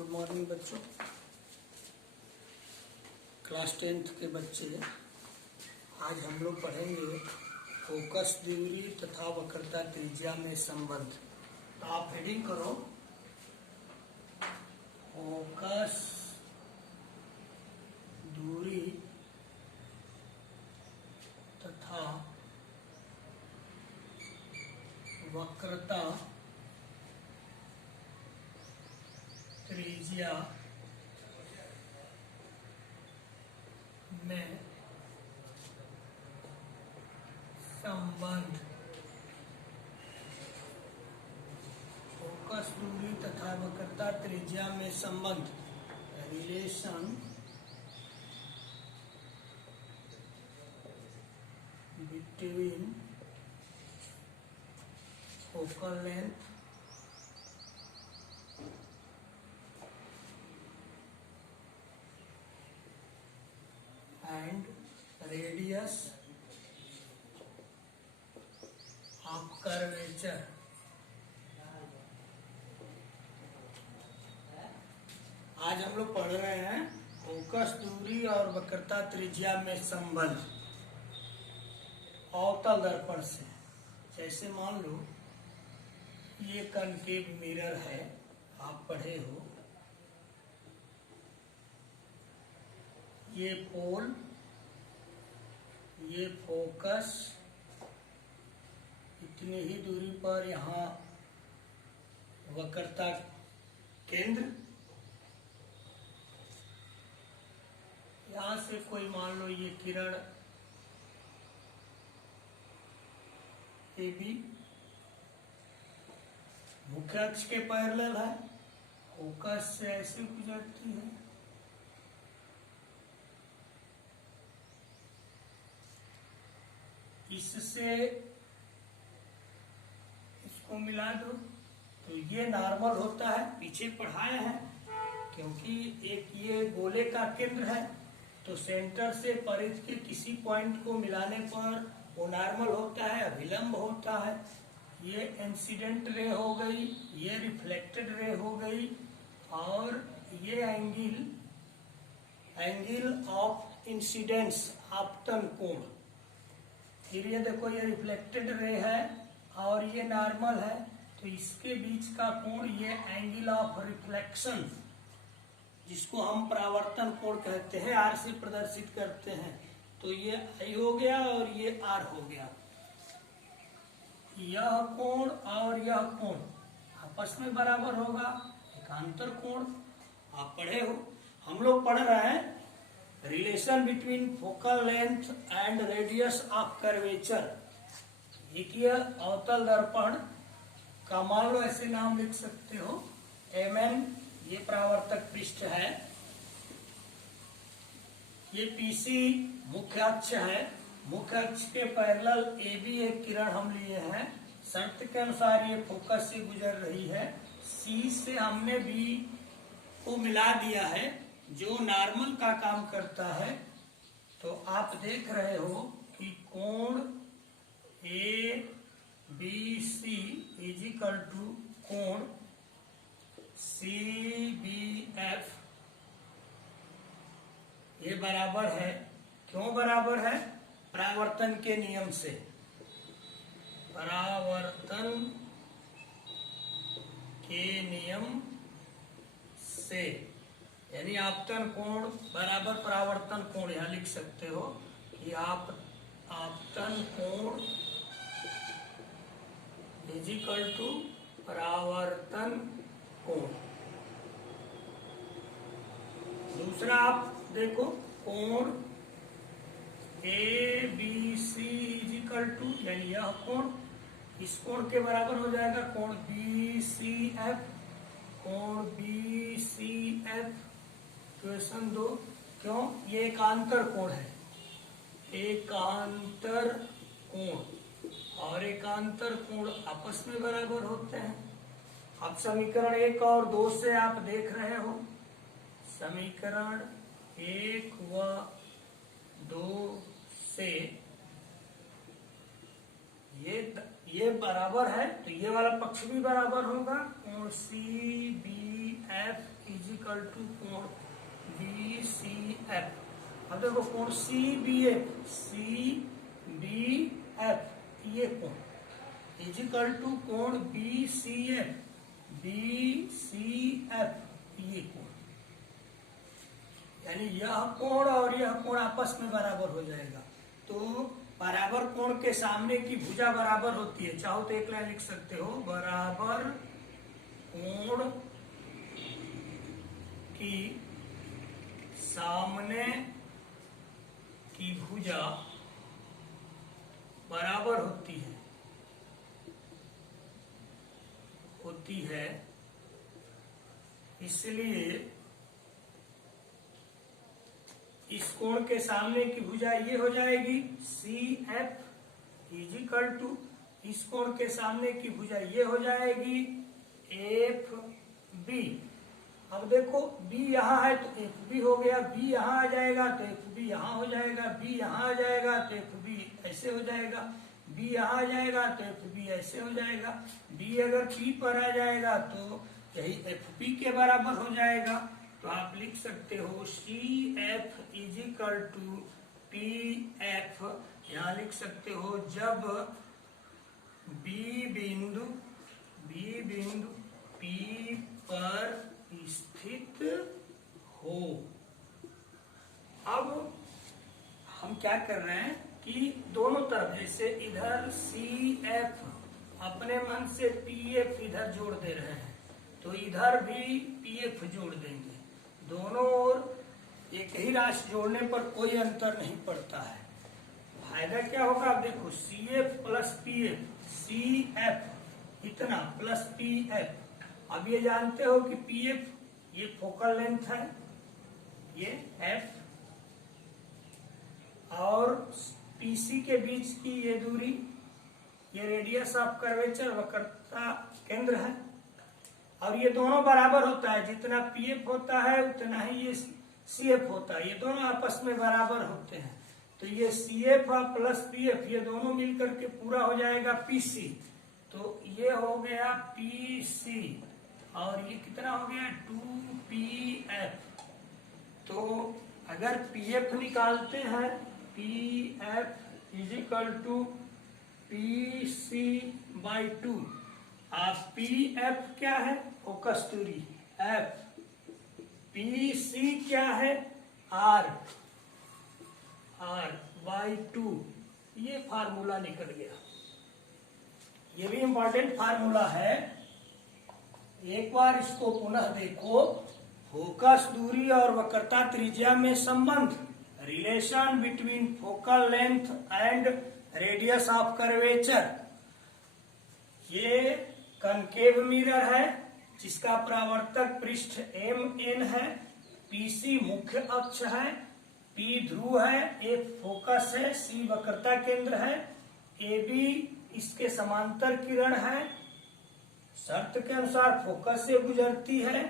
Good morning बच्चों। Class 10th के बच्चे, आज हम लोग पढ़ेंगे फोकस दूरी तथा वक्रता त्रिज्या में संबंध। तो आप हेडिंग करो फोकस दूरी तथा वक्रता त्रिज्या में संबंध। फोकस दूरी तथा वक्रता त्रिज्या में संबंध, relation between focal length and radius of curvature। आज हम लोग पढ़ रहे हैं फोकस दूरी और वक्रता त्रिज्या में संबंध अवतल दर्पण से। जैसे मान लो ये कनकेव मिरर है, आप पढ़े हो, ये पोल, ये फोकस, इतनी ही दूरी पर यहाँ वक्रता केंद्र। यहाँ से कोई मान लो ये किरण AB मुख्य अक्ष के पैरेलल है, फोकस से ऐसे गुजरती है। इससे इसको मिला दो तो ये नॉर्मल होता है। पीछे पढ़ाए हैं, क्योंकि एक ये गोले का केंद्र है तो सेंटर से परिध के किसी पॉइंट को मिलाने पर वो नॉर्मल होता है, अभिलंब होता है। ये इंसिडेंट रे हो गई, ये रिफ्लेक्टेड रे हो गई, और ये एंगल ऑफ इंसिडेंस, आपतन कोण। फिर ये देखो, ये रिफ्लेक्टेड रे है और ये नॉर्मल है, तो इसके बीच का कोण ये एंगल ऑफ रिफ्लेक्शन, जिसको हम परावर्तन कोण कहते हैं, आर से प्रदर्शित करते हैं। तो ये आई हो गया और ये आर हो गया। यह कोण और यह कोण आपस में बराबर होगा, एकांतर कोण। आप पढ़े हो, हम लोग पढ़ रहे हैं relation between focal length and radius of curvature. एक ये अवतल दर्पण का मान लो ऐसे नाम लिख सकते हो, Mn, ये परावर्तक पृष्ठ है, ये PC मुख्य अक्ष है, मुख्य अक्ष के पैरेलल AB एक किरण हम लिए हैं। शर्त के अनुसार ये फोकस से गुजर रही है, C से हमने B को मिला दिया है जो नॉर्मल का काम करता है। तो आप देख रहे हो कि कोण ABC इज इक्वल टू कोण CBF, ये बराबर है। क्यों बराबर है? परावर्तन के नियम से। परावर्तन के नियम से, यानी आपतन कोण बराबर परावर्तन कोण। यहां लिख सकते हो कि आपतन कोण इज इक्वल टू परावर्तन कोण। दूसरा आप देखो, कोण ABC इज इक्वल टू, यानी यह कोण इस कोण के बराबर हो जाएगा, कोण BCF। कोण BCF क्वेश्चन 2। क्यों? ये एकांतर कोण है, एकांतर कोण और एकांतर कोण आपस में बराबर होते हैं। अब समीकरण 1 और 2 से आप देख रहे हो, समीकरण 1 व 2 से ये बराबर है, तो ये वाला पक्ष भी बराबर होगा। कोण CBF F is equal to कोण बी सी एफ। अब देखो कोण सी बी एफ ये कोण इज इक्वल टू कोण बी सी एफ ये कोण, यानी यह कोण और यह कोण आपस में बराबर हो जाएगा। तो बराबर कोण के सामने की भुजा बराबर होती है, चाहो तो एक लाइन लिख सकते हो, बराबर कोण की सामने की भुजा बराबर होती है, इसलिए इस कोण के सामने की भुजा ये हो जाएगी C F is equal to, इस कोण के सामने की भुजा ये हो जाएगी एफ बी। अब देखो बी यहाँ है तो एफ बी हो गया, बी यहाँ आ जाएगा तो एफ बी यहाँ हो जाएगा, बी यहाँ आ जाएगा तो एफ बी ऐसे हो जाएगा, बी यहाँ आ जाएगा तो एफ बी ऐसे हो जाएगा, बी अगर पी पर आ जाएगा तो यही एफ पी के बराबर हो जाएगा। तो आप लिख सकते हो C F is equal to P F, यहाँ लिख सकते हो जब बी बिंदु पी पर स्थित हो। अब हम क्या कर रहे हैं कि दोनों तरफ, जैसे इधर सी एफ अपने मन से पी एफ इधर जोड़ दे रहे हैं, तो इधर भी पी एफ जोड़ देंगे। दोनों ओर एक ही राशि जोड़ने पर कोई अंतर नहीं पड़ता है। फायदा क्या होगा, अब देखो C F plus P F, C F इतना प्लस पी एफ। अब ये जानते हो कि पी एफ ये फोकल लेंथ है, ये एफ, और पीसी के बीच की ये दूरी, ये रेडियस ऑफ कर्वेचर वक्रता केंद्र है, और ये दोनों बराबर होता है, जितना पीएफ होता है उतना ही ये सीएफ होता है, ये दोनों आपस में बराबर होते हैं। तो ये सीएफ प्लस पीएफ ये दोनों मिलकर के पूरा हो जाएगा पीसी। तो ये हो गया पीसी और ये कितना हो गया 2pf। तो अगर पीएफ निकालते हैं, PF is equal to PC by 2। आप पीएफ क्या है, फोकस दूरी एफ, पीसी क्या है आर बाई 2। ये फार्मूला निकल गया, ये भी इंपॉर्टेंट फार्मूला है। एक बार इसको पुनः देखो, फोकस दूरी और वक्रता त्रिज्या में संबंध, relation between focal length and radius of curvature. ये कनकेव मिरर है जिसका परावर्तक पृष्ठ MN है, PC मुख्य अक्ष है, P ध्रुव है, A फोकस है, C वक्रता केंद्र है, AB इसके समांतर किरण है, शर्त के अनुसार फोकस से गुजरती है,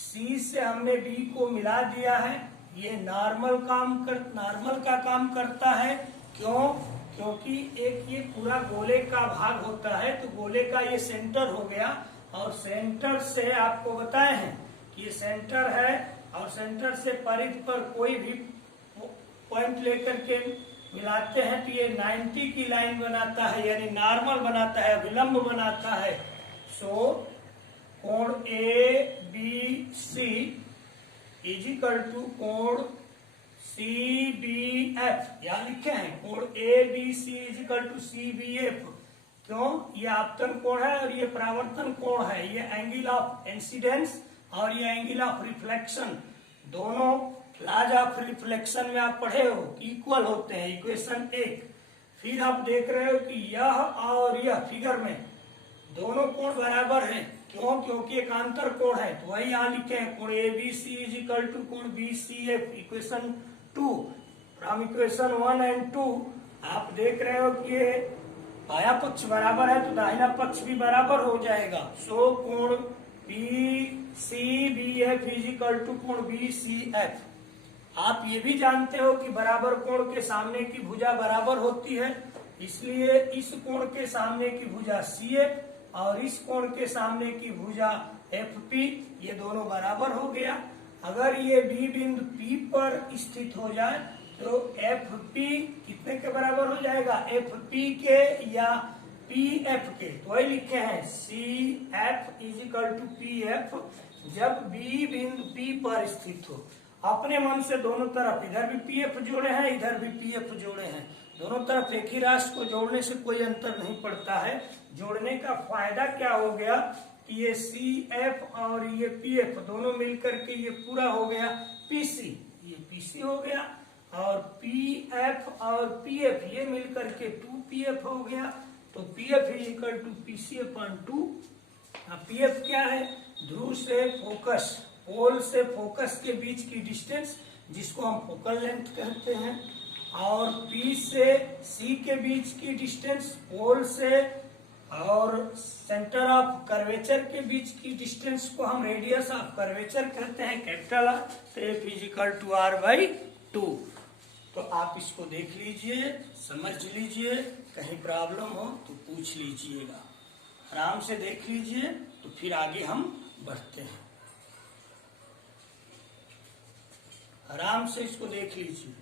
C से हमने B को मिला दिया है। ये नॉर्मल का काम करता है। क्यों? क्योंकि एक ये पूरा गोले का भाग होता है, तो गोले का ये सेंटर हो गया, और सेंटर से आपको बताए हैं कि ये सेंटर है, और सेंटर से परिधि पर कोई भी पॉइंट लेकर के मिलाते हैं तो ये 90 की लाइन बनाता है, यानी नॉर्मल बनाता है, विलंब बनाता है। सो कोण ABC इज इक्वल टू कोण CBF, यहाँ लिखे हैं कोण ABC is equal to CBF। क्यों? ये आपतन कोण है और ये परावर्तन कोण है। ये एंगल ऑफ इंसिडेंस और ये एंगल ऑफ रिफ्लेक्शन, दोनों लॉज ऑफ रिफ्लेक्शन में आप पढ़े हो, इक्वल होते हैं, इक्वेशन 1। फिर आप देख रहे हो कि यह और यह फिगर में दोनों कोण बराबर हैं। क्यों? क्योंकि एकांतर कोण है, तो वही यहाँ लिखे हैं कोण ABC इज इक्वल टू कोण BCF, equation 2। From equation 1 and 2 आप देख रहे हो कि ये बायां पक्ष बराबर है तो दाहिना पक्ष भी बराबर हो जाएगा। सो कोण BCBF इज इक्वल टू कोण BCF। आप ये भी जानते हो कि बराबर कोण के सामने की भुजा बराबर होती है, इसलिए इस कोण के सामने की भुजा CF और इस कोण के सामने की भुजा FP, ये दोनों बराबर हो गया। अगर ये B बिंदु P पर स्थित हो जाए तो FP कितने के बराबर हो जाएगा, FP के या PF के। तो वही लिखे हैं CF is equal to PF जब B बिंदु P पर स्थित हो। अपने मन से दोनों तरफ, इधर भी PF जोड़े हैं, इधर भी PF जोड़े हैं, दोनों तरफ एक ही राशि को जोड़ने से कोई अंतर नहीं पड़ता है। जोड़ने का फायदा क्या हो गया कि ये CF और ये PF दोनों मिलकर के ये पूरा हो गया PC, ये PC हो गया, और PF और PF ये मिलकर के 2PF हो गया। तो PF is equal to PC upon 2। PF क्या है, ध्रुव से फोकस, पोल से फोकस के बीच की डिस्टेंस जिसको हम फोकल लेंथ कहते हैं, और P से C के बीच की डिस्टेंस, पोल से और सेंटर ऑफ कर्वेचर के बीच की डिस्टेंस को हम रेडियस ऑफ कर्वेचर कहते हैं, कैपिटल R। तो F is equal to R/2। तो आप इसको देख लीजिए, समझ लीजिए, कहीं प्रॉब्लम हो तो पूछ लीजिएगा, आराम से देख लीजिए, तो फिर आगे हम बढ़ते हैं। आराम से इसको देख लीजिए।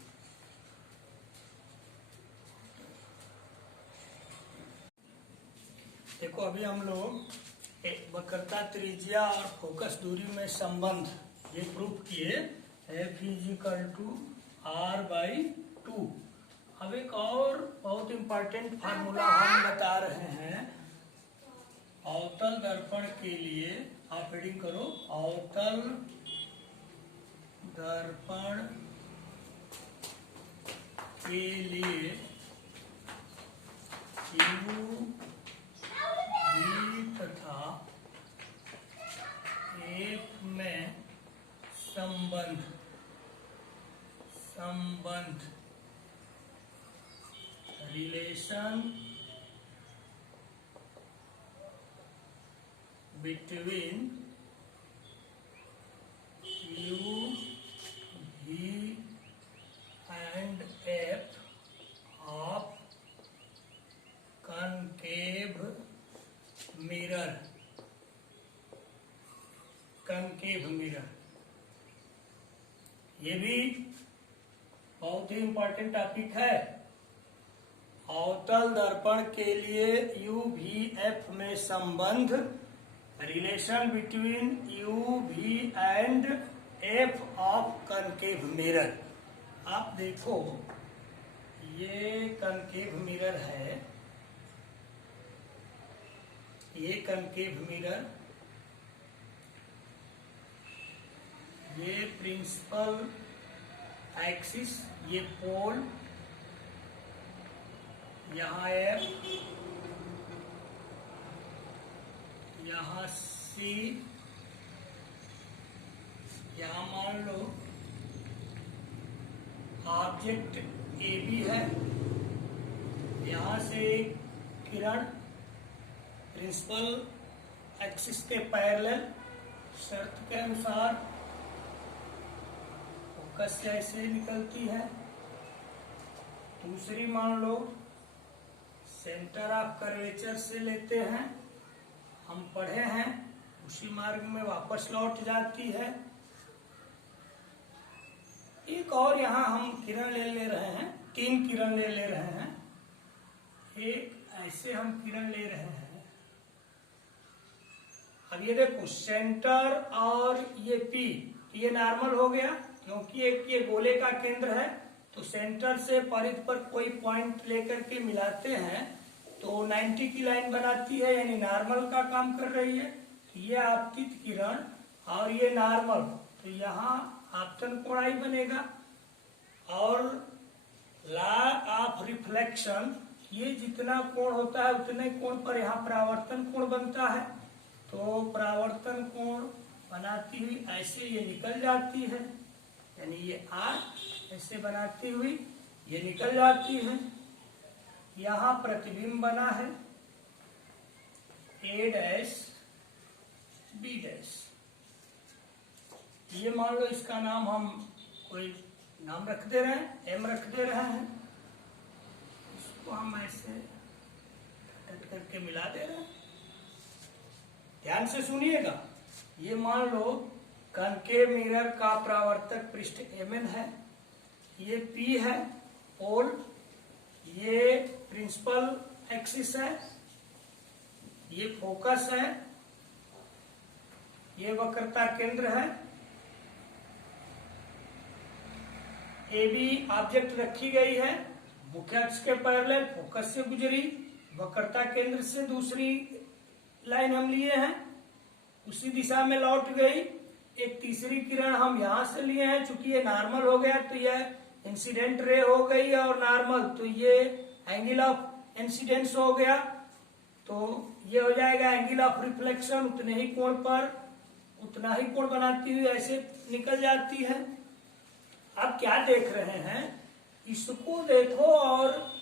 देखो अभी हम लोग एक वक्रता, त्रिज्या और फोकस दूरी में संबंध ये प्रूफ किए, F is equal to R/2। अब एक और बहुत इंपॉर्टेंट फार्मूला हम बता रहे हैं अवतल दर्पण के लिए। आप रीडिंग करो, अवतल दर्पण के लिए U V तथा F में संबंध relation between U V and F of concave mirror, concave mirror, ये भी बहुत ही इंपॉर्टेंट टॉपिक है। अवतल दर्पण के लिए UVF में संबंध, relation between UV and F of concave mirror. आप देखो ये कनकेव मिरर है, ये कनकेव मिरर, ये प्रिंसिपल एक्सिस, ये पोल, यहाँ F, यहाँ C, यहाँ मान लो ऑब्जेक्ट AB है, यहाँ से एक किरण प्रिंसिपल एक्सिस के पैरेलल शर्त के अनुसार फोकस से ऐसे निकलती है। दूसरी मान लो सेंटर ऑफ कर्वेचर से लेते हैं, हम पढ़े हैं, उसी मार्ग में वापस लौट जाती है। एक और यहाँ हम किरण ले रहे हैं, 3 किरण ले रहे हैं। एक ऐसे हम किरण ले रहे हैं। अब ये देखो सेंटर और ये P, ये नॉर्मल हो गया क्योंकि एक ये गोले का केंद्र है, तो सेंटर से परिध पर कोई पॉइंट लेकर के मिलाते हैं तो 90 की लाइन बनाती है, यानी नॉर्मल का काम कर रही है। ये आपतित किरण और ये नॉर्मल, तो यहाँ आपतन कोण I बनेगा, और लॉ ऑफ रिफ्लेक्शन, ये जितना कोण होता है उतने कोण पर यहाँ परावर्तन कोण बनता है। तो परावर्तन कोण बनाती हुई ऐसे ये निकल जाती है, यानी ये R ऐसे बनाती हुई ये निकल जाती है। यहाँ प्रतिबिंब बना है A' B', ये मान लो इसका नाम हम कोई नाम रख दे रहे हैं, M रख दे रहे हैं, इसको हम ऐसे कट करके मिला दे रहे हैं। ध्यान से सुनिएगा। ये मान लो कनकेव मिरर का परावर्तक पृष्ठ Mn है, ये P है पोल, ये प्रिंसिपल एक्सिस है, ये फोकस है, ये वक्रता केंद्र है, AB ऑब्जेक्ट रखी गई है, मुख्य अक्ष के पैरेलल फोकस से गुजरी, वक्रता केंद्र से दूसरी लाइन हम लिए हैं, उसी दिशा में लौट गई। एक तीसरी किरण हम यहां से लिए हैं, चूंकि ये नॉर्मल हो गया तो यह इंसिडेंट रे हो गई, और नॉर्मल तो ये एंगल ऑफ इंसिडेंस हो गया, तो ये हो जाएगा एंगल ऑफ रिफ्लेक्शन। उतने ही कोण पर उतना ही कोण बनाती हुई ऐसे निकल जाती है। आप क्या देख रहे हैं, इसको देखो और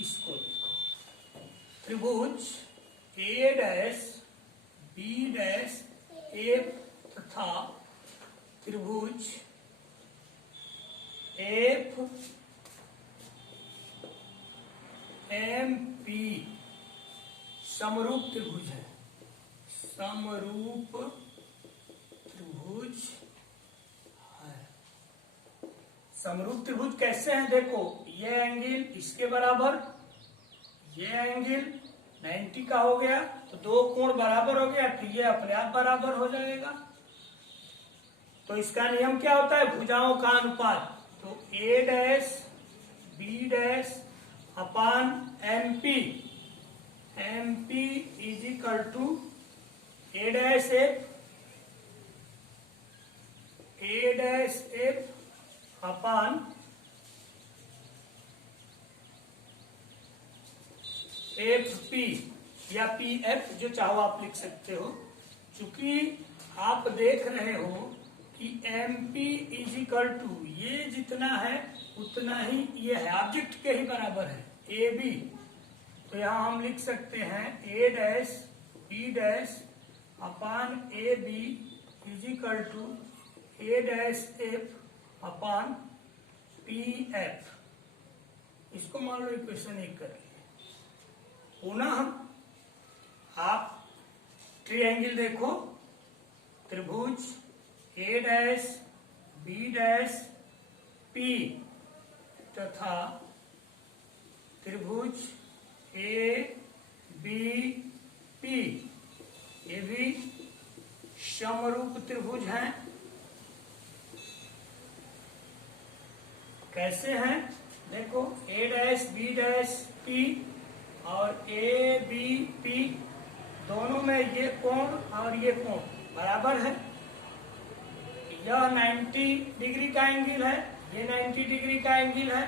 इसको देखो। त्रिभुज A dash B dash A तथा त्रिभुज F M P समरूप त्रिभुज है। समरूप त्रिभुज है। समरूप त्रिभुज कैसे हैं देखो, ये एंगल इसके बराबर, ये एंगल 90 का हो गया, तो दो कोण बराबर हो गया, तो ये अपने आप बराबर हो जाएगा। तो इसका नियम क्या होता है, भुजाओं का अनुपात। तो A dash B dash upon MP, MP is equal to A dash F upon FP या PF, जो चाहो आप लिख सकते हो। चूंकि आप देख रहे हो कि MP इज इक्वल टू ये जितना है उतना ही ये है, ऑब्जेक्ट के ही बराबर है AB, तो यहां हम लिख सकते हैं A dash B dash upon AB is equal to A dash F upon PF। इसको मान लो इक्वेशन 1 करेंगे। पुनः आप ट्रायंगल देखो, त्रिभुज A dash B dash P तथा त्रिभुज A B P, ये भी समरूप त्रिभुज हैं। कैसे हैं देखो, A dash B dash P और A B P दोनों में ये कोण और ये कोण बराबर है। यह 90 डिग्री का एंगल है, ये 90 डिग्री का एंगल है,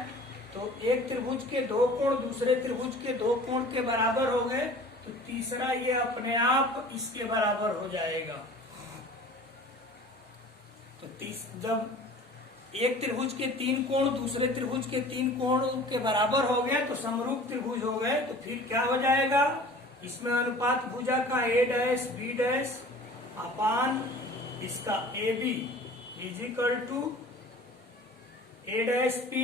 तो एक त्रिभुज के दो कोण दूसरे त्रिभुज के दो कोण के बराबर हो गए, तो तीसरा ये अपने आप इसके बराबर हो जाएगा। तो जब एक त्रिभुज के तीन कोण दूसरे त्रिभुज के तीन कोण के बराबर हो गए तो समरूप त्रिभुज हो गए, तो फिर क्या हो जाएगा, इसमें अनुपात भुजा का A dash B dash upon इसका AB is equal to A dash P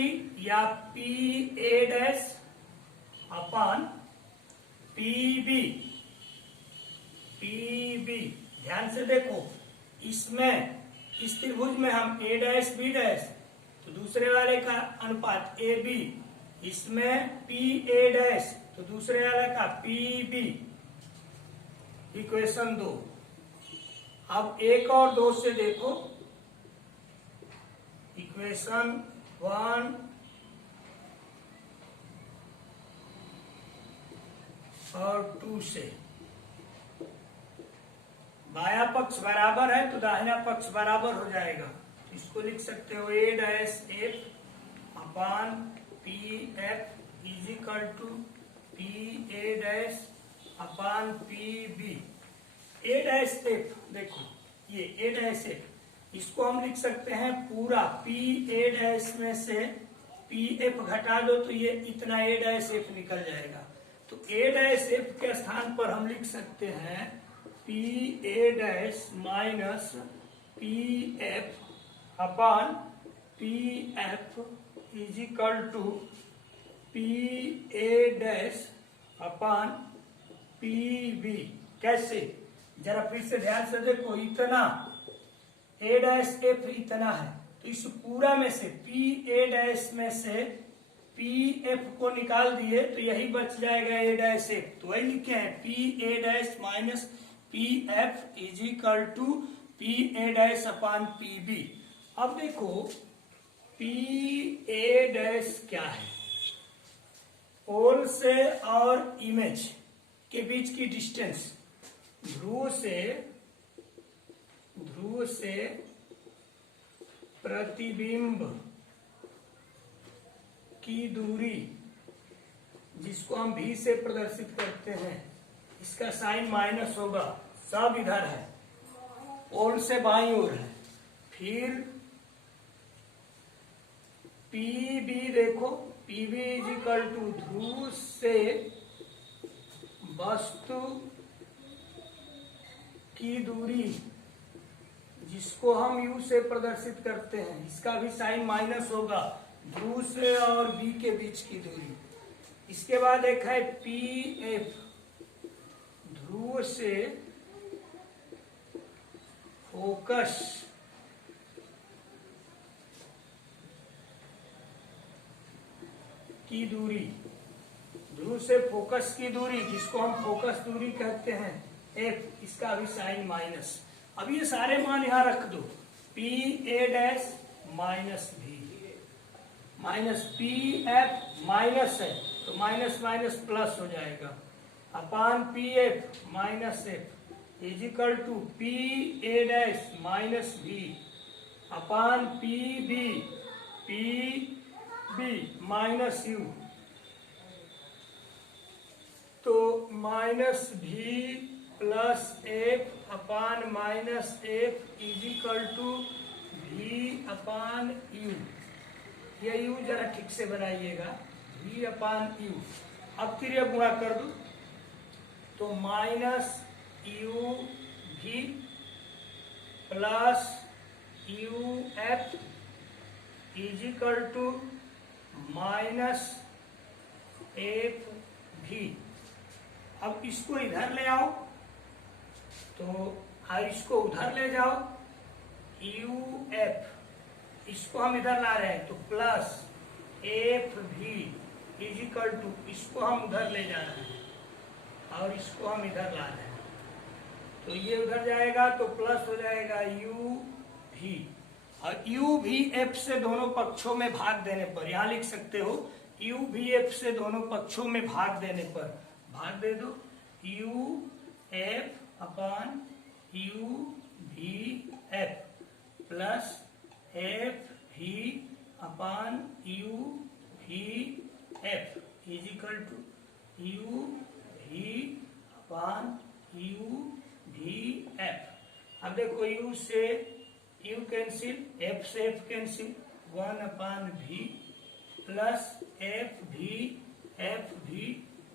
या PA डैश अपान PB। ध्यान से देखो, इसमें इस त्रिभुज में हम A डैश B डैश, तो दूसरे वाले का अनुपात AB, इसमें PA डैश तो दूसरे वाले का PB। इक्वेशन 2। अब 1 और 2 से देखो, इक्वेशन 1 और 2 से बाया पक्ष बराबर है तो दाहिना पक्ष बराबर हो जाएगा। इसको लिख सकते हो A dash F upon PF is equal to PA dash upon PB। A dash F देखो, ये A डैश F, इसको हम लिख सकते हैं पूरा PA डैश में से PF घटा दो तो ये इतना A डैश F निकल जाएगा। तो A डैश F के स्थान पर हम लिख सकते हैं PA dash minus PF upon PF is equal to PA dash upon PB। कैसे, जरा फिर से ध्यान से देखो, इतना ए डैश एफ इतना है, तो इस पूरा में से पी ए डैश में से पी एफ को निकाल दिए तो यही बच जाएगा ए डैश एफ। तो वही लिखे हैं P A dash minus P F is equal to P A dash upon P B. अब देखो पी ए डैश क्या है, पोल से और इमेज के बीच की डिस्टेंस, ध्रुव से प्रतिबिंब की दूरी, जिसको हम भी से प्रदर्शित करते हैं, इसका साइन माइनस होगा, सब इधर है, पोल से बाईं ओर है। फिर पी बी देखो, P B is equal to ध्रुव से वस्तु की दूरी, जिसको हम यू से प्रदर्शित करते हैं, इसका भी साइन माइनस होगा, ध्रुव से और बी के बीच की दूरी। इसके बाद एक है पी एफ, ध्रुव से फोकस की दूरी, ध्रुव से फोकस की दूरी, जिसको हम फोकस दूरी कहते हैं, एफ, इसका भी साइन माइनस। अब ये सारे मान यहां रख दो, P A dash minus V minus P F minus है तो माइनस माइनस प्लस हो जाएगा, upon P F minus F is equal to P A dash minus V upon P B minus U. तो minus V plus F upon minus F is equal to V upon you. ये you जरा ठीक से बनाइएगा, भी upon U. अब फिर गुणा कर दो तो minus U V plus U F is equal to minus F V. अब इसको इधर ले आओ तो इसको उधर ले जाओ, यू एफ, इसको हम इधर ला रहे हैं तो प्लस एफ भी इज इक्वल टू, इसको हम उधर ले जा रहे हैं और इसको हम इधर ला रहे हैं, तो ये उधर जाएगा तो प्लस हो जाएगा यू भी। और यू भी एफ से दोनों पक्षों में भाग देने पर, यहां लिख सकते हो यू भी एफ से दोनों पक्षों में भाग देने पर, भाग दे दो, U F upon U V F plus F V upon U V F is equal to U V upon U V F. अब देखो यू से यू कैंसिल, एफ से F cancel, 1 upon V plus F V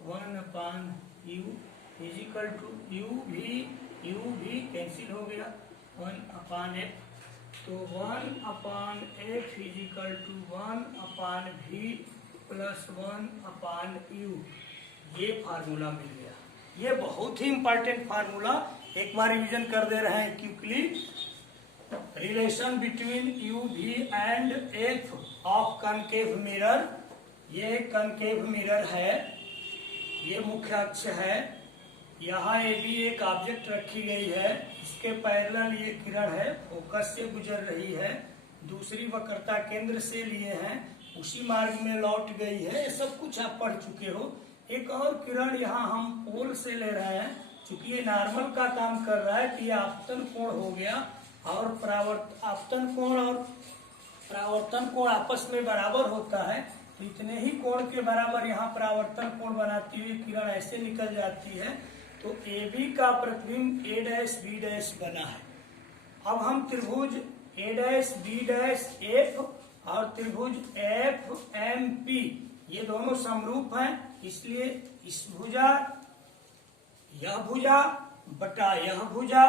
1 upon U is equal to U V cancel हो गया, 1 upon F. तो 1 upon F is equal to 1 upon V plus 1 upon you. ये formula मिल गया। ये बहुत ही important formula, एक बार revision कर दे रहे हैं क्विकली। रिलेशन बिटवीन यू भी and F of concave mirror. ये कनकेव मिरर है, ये मुख्य अक्ष है, यहाँ ए बी एक ऑब्जेक्ट रखी गई है, इसके पैरेलल ये किरण है, फोकस से गुजर रही है, दूसरी वक्रता केंद्र से लिए हैं, उसी मार्ग में लौट गई है। ये सब कुछ आप पढ़ चुके हो। एक और किरण यहाँ हम पोल से ले रहे हैं, चूंकि ये नॉर्मल का काम कर रहा है तो ये आपतन कोण हो गया, और आपतन कोण और परावर्तन कोण आपस में बराबर होता है, तो इतने ही कोण के बराबर यहाँ परावर्तन कोण बनाती हुई किरण ऐसे निकल जाती है। तो ए बी का प्रतिबिंब ए डैश बी डैश बना है। अब हम त्रिभुज ए डैश बी डैश एफ और त्रिभुज एफ एम पी, ये दोनों समरूप हैं, इसलिए इस भुजा, यह भुजा बटा यह भुजा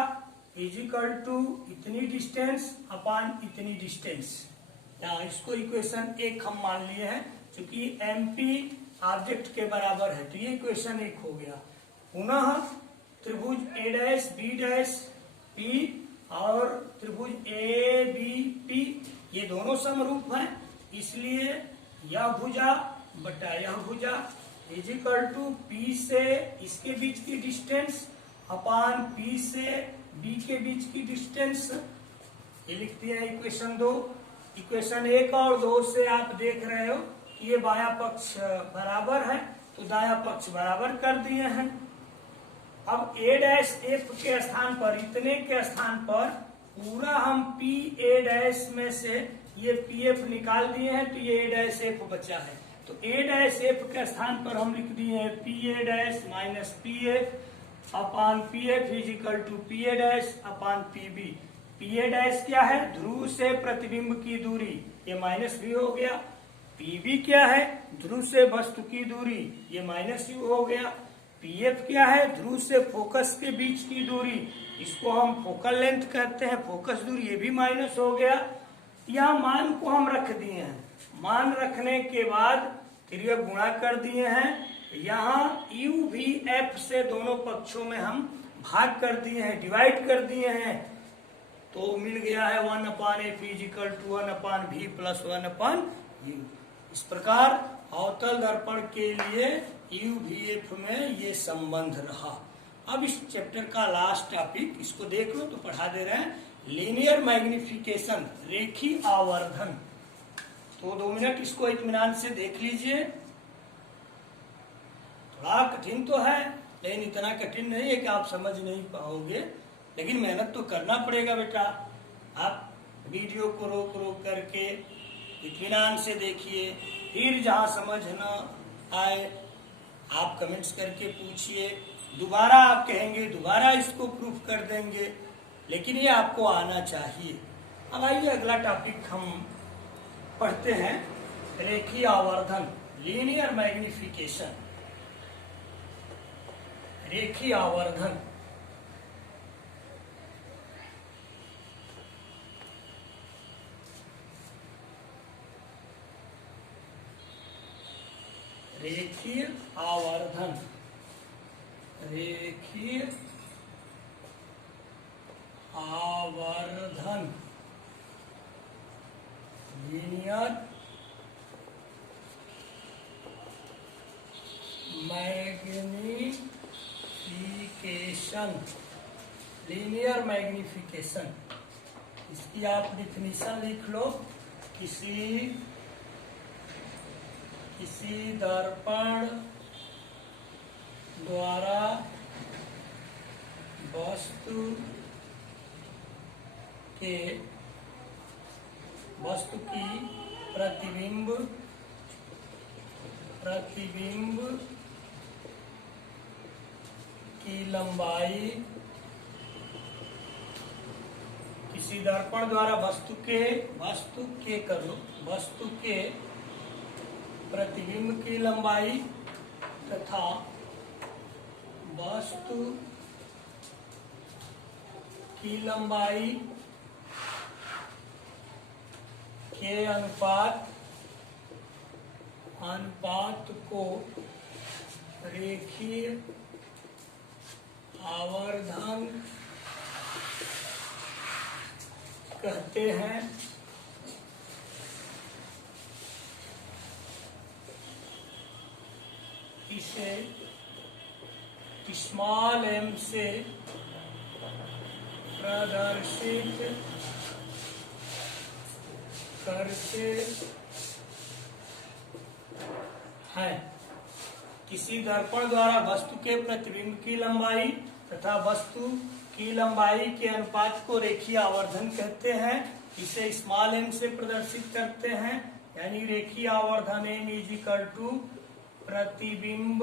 इज इक्वल टू इतनी डिस्टेंस अपान इतनी डिस्टेंस। यहाँ इसको इक्वेशन 1 हम मान लिए हैं, क्योंकि एम पी ऑब्जेक्ट के बराबर है, तो ये इक्वेशन 1 हो गया। पुनः त्रिभुज ए डैश बी डैश पी और त्रिभुज ए बी पी ये दोनों समरूप हैं, इसलिए यह भुजा बटा यह भुजा इज इक्वल टू पी से इसके बीच की डिस्टेंस अपान पी से बी के बीच की डिस्टेंस। ये लिख दिया इक्वेशन 2। इक्वेशन 1 और 2 से आप देख रहे हो कि ये बायां पक्ष बराबर है, तो दायां पक्ष बराबर कर दिए हैं। अब ए डैश एफ के स्थान पर, इतने के स्थान पर पूरा हम पी ए डैश में से ये पी एफ निकाल दिए हैं, तो ये ए डैश एफ बचा है। तो ए डैश एफ के स्थान पर हम लिख दिए हैं P A dash minus P F upon P F is equal to P A dash upon P B. P A dash क्या है? ध्रुव से प्रतिबिंब की दूरी, ये माइनस भी हो गया। पी बी क्या है? ध्रुव से वस्तु की दूरी, ये माइनस यू हो गया। पी एफ क्या है? ध्रुव से फोकस के बीच की दूरी, इसको हम फोकल लेंथ कहते हैं, फोकस दूरी, ये भी माइनस हो गया। यहाँ मान को हम रख दिए हैं, मान रखने के बाद तिर्यक गुणा कर दिए हैं। यहाँ यू भी एफ से दोनों पक्षों में हम भाग कर दिए हैं, डिवाइड कर दिए हैं, तो मिल गया है 1 upon F is equal to 1 upon V plus 1 upon U. इस प्रकार अवतल दर्पण के लिए यू भी एफ में ये संबंध रहा। अब इस चैप्टर का लास्ट टॉपिक, इसको देख लो तो पढ़ा दे रहे हैं, लीनियर मैग्निफिकेशन, रेखी आवर्धन। तो 2 मिनट इसको इत्मीनान से देख लीजिए। थोड़ा कठिन तो है, लेकिन इतना कठिन नहीं है कि आप समझ नहीं पाओगे, लेकिन मेहनत तो करना पड़ेगा बेटा। आप वीडियो को रोक रोक करके इत्मीनान से देखिए, फिर जहाँ समझ न आए आप कमेंट्स करके पूछिए, दोबारा आप कहेंगे दोबारा इसको प्रूफ कर देंगे, लेकिन ये आपको आना चाहिए। अब आइए अगला टॉपिक हम पढ़ते हैं, रेखीय आवर्धन, लीनियर मैग्निफिकेशन। रेखीय आवर्धन, रेखीय आवर्धन, रेखीय आवर्धन, लीनियर मैग्निफिकेशन, लीनियर मैग्निफिकेशन। इसकी आप डिफिनीशन लिख लो। किसी दर्पण द्वारा वस्तु की प्रतिबिंब की लंबाई, किसी दर्पण द्वारा वस्तु के प्रतिबिंब की लंबाई तथा वस्तु की लंबाई के अनुपात को रेखीय आवर्धन कहते हैं। इसे स्मॉल एम से प्रदर्शित करते हैं। किसी दर्पण द्वारा वस्तु के प्रतिबिंब की लंबाई तथा वस्तु की लंबाई के अनुपात को रेखीय आवर्धन कहते हैं। इसे स्मॉल एम से प्रदर्शित करते हैं, यानी रेखीय आवर्धन एम इज इक्वल टू प्रतिबिंब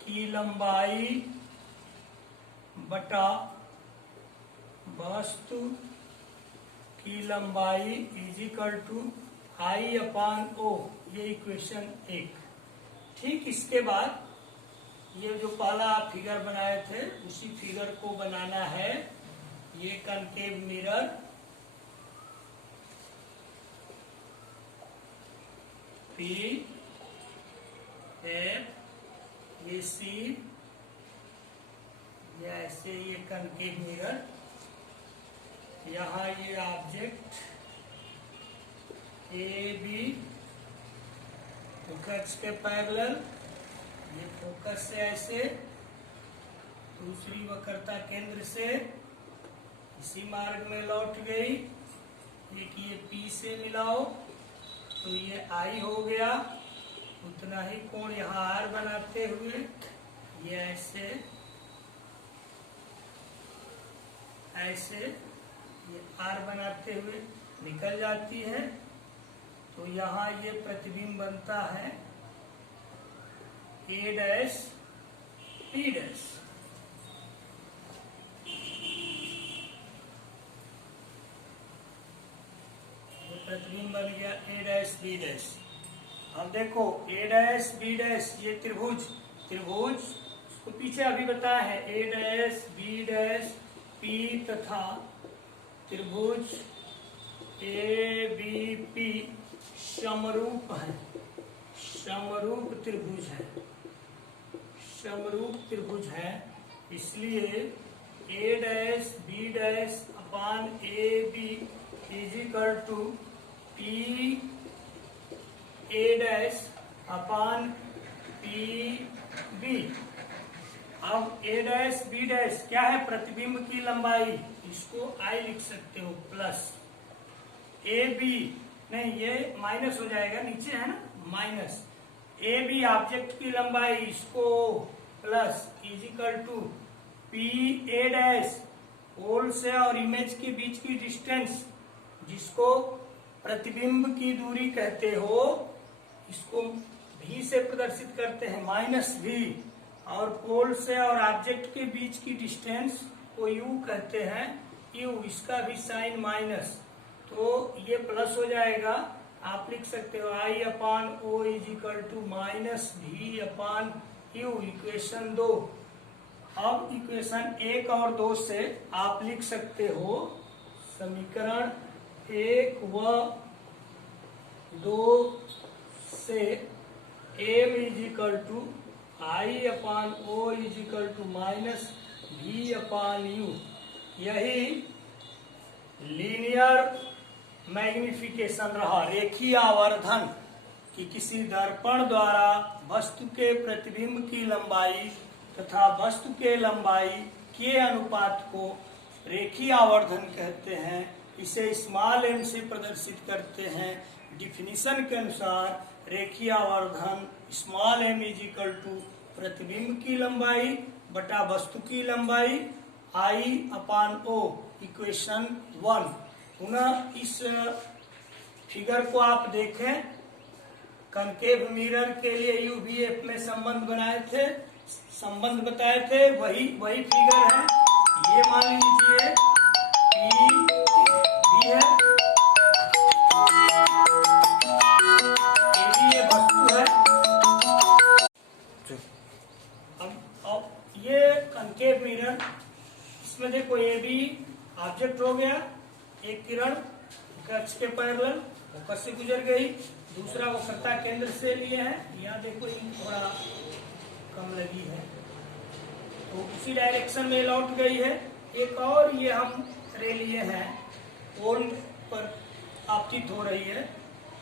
की लंबाई बटा वस्तु की लंबाई is equal to I upon ओ। ये इक्वेशन 1। ठीक इसके बाद ये जो पहला आप फिगर बनाए थे उसी फिगर को बनाना है। ये कनकेव मिरर, पी एफ, ये सी या ऐसे ये कनकेव मिरर, यहाँ ये ऑब्जेक्ट ए बी फोकस के पैरेलल, ये फोकस से ऐसे, दूसरी वक्रता केंद्र से इसी मार्ग में लौट गई। एक ये P से मिलाओ तो ये I हो गया, उतना ही कोण यहाँ R बनाते हुए ये ऐसे ऐसे ये R बनाते हुए निकल जाती है। तो यहाँ ये प्रतिबिंब बनता है A डैश B डैश। प्रतिबिंब बन गया A डैश B डैश। अब देखो A डैश B डैश ये त्रिभुज, त्रिभुज उसको पीछे अभी बताया है A dash B dash P तथा त्रिभुज ABP समरूप है, समरूप त्रिभुज है, समरूप त्रिभुज है। इसलिए A dash B dash upon AB is equal to P A dash upon PB। अब A डैश B डैश क्या है? प्रतिबिंब की लंबाई, इसको I लिख सकते हो प्लस AB, नहीं ये माइनस हो जाएगा, नीचे है ना माइनस, AB ऑब्जेक्ट की लंबाई, इसको plus is equal to PA dash whole से और इमेज के बीच की डिस्टेंस, जिसको प्रतिबिंब की दूरी कहते हो, इसको V से प्रदर्शित करते हैं माइनस V, और पोल से और ऑब्जेक्ट के बीच की डिस्टेंस को U कहते हैं U, इसका भी साइन माइनस, तो ये प्लस हो जाएगा। आप लिख सकते हो I upon O is equal to minus V upon U, equation 2। अब इक्वेशन 1 और 2 से आप लिख सकते हो समीकरण 1 व 2 से M is equal to I upon O is equal to minus V upon U। यही लीनियर मैग्निफिकेशन रहा, रेखीय आवर्धन, कि किसी दर्पण द्वारा वस्तु के प्रतिबिंब की लंबाई तथा वस्तु के लंबाई के अनुपात को रेखीय आवर्धन कहते हैं। इसे स्मॉल m से प्रदर्शित करते हैं। डिफिनीशन के अनुसार रेखीय आवर्धन small m is equal to प्रतिबिंब की लंबाई बटा वस्तु की लंबाई I अपान O, इक्वेशन 1। पुनः इस फिगर को आप देखें, कनकेव मिरर के लिए UVF में संबंध बनाए थे, संबंध बताए थे, वही फिगर है। ये मान लीजिए P है, AB ये वस्तु है। अब ये कनकेव मिरर, इसमें देखो AB ऑब्जेक्ट हो गया, एक किरण कक्ष के पैरेलल फोकस से गुजर गई, दूसरा वक्रता केंद्र से लिए है, यहाँ देखो ये थोड़ा कम लगी है तो उसी डायरेक्शन में लौट गई है। एक और ये हम रे लिए हैं, कोण पर आपतित हो रही है,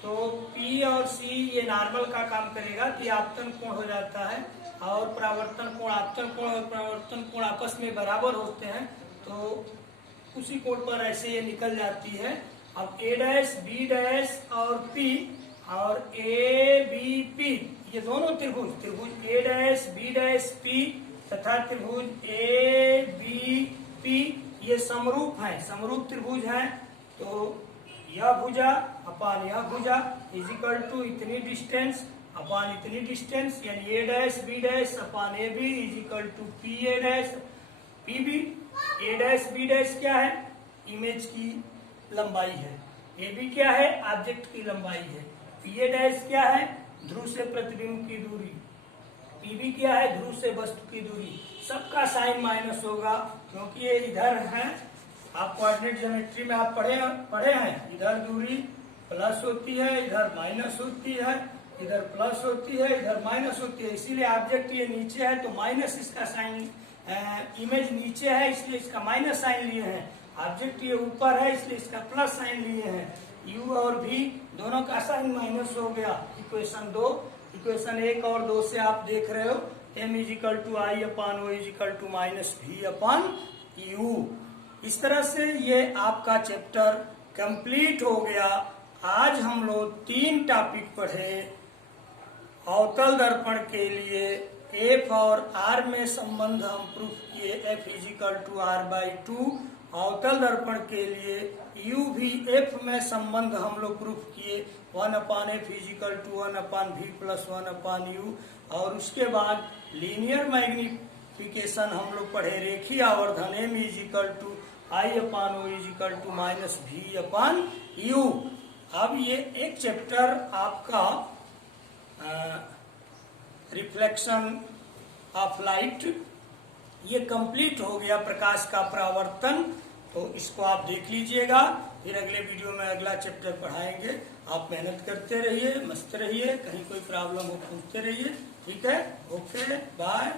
तो P और C ये नॉर्मल का काम करेगा कि आपतन कोण हो जाता है, और परावर्तन कोण, आपतन कोण और परावर्तन कोण आपस में बराबर होते हैं, तो उसी कोण पर ऐसे ये निकल जाती है। अब A डैश B डैश और P और ABP ये दोनों त्रिभुज, त्रिभुज A dash B dash P तथा त्रिभुज ABP ये समरूप हैं, समरूप त्रिभुज हैं। तो यह भुजा अपान यह भुजा इज इक्वल टू इतनी डिस्टेंस अपान इतनी डिस्टेंस, यानी A dash B dash upon AB is equal to PA dash PB। A dash B dash क्या है? इमेज की लंबाई है। AB क्या है? ऑब्जेक्ट की लंबाई है। PA डैश क्या है? ध्रुव से प्रतिबिंब की दूरी। PB क्या है? ध्रुव से वस्तु की दूरी। सबका साइन माइनस होगा क्योंकि ये इधर है, आप कोऑर्डिनेट ज्योमेट्री में आप पढ़े हैं, इधर दूरी प्लस होती है, इधर माइनस होती है, इधर प्लस होती है, इधर माइनस होती है, इसीलिए ऑब्जेक्ट ये नीचे है तो माइनस इसका साइन इमेज नीचे है इसलिए इसका माइनस साइन लिए हैं, ऑब्जेक्ट ये ऊपर है इसलिए इसका प्लस साइन लिए हैं। u और v दोनों का साइन माइनस हो गया। इक्वेशन 2, इक्वेशन 1 और 2 से आप देख रहे हो m is equal to I upon O is equal to minus V upon U. इस तरह से ये आपका चैप्टर कंप्लीट हो गया। आज हम लोग 3 टॉपिक पढ़े। अवतल दर्पण के लिए एफ और आर में संबंध हम प्रूफ किए, F is equal to R by 2। अवतल दर्पण के लिए यू भी एफ में संबंध हम लोग प्रूफ किए, 1 upon F is equal to 1 upon V plus 1 upon U. और उसके बाद लीनियर मैग्निफिकेशन हम लोग पढ़े, रेखीय आवर्धन M is equal to I upon O is equal to minus V upon U. अब ये एक चैप्टर आपका रिफ्लेक्शन ऑफ लाइट ये कंप्लीट हो गया, प्रकाश का परावर्तन। तो इसको आप देख लीजिएगा, फिर अगले वीडियो में अगला चैप्टर पढ़ाएंगे। आप मेहनत करते रहिए, मस्त रहिए, कहीं कोई प्रॉब्लम हो पूछते रहिए। ठीक है, ओके, बाय।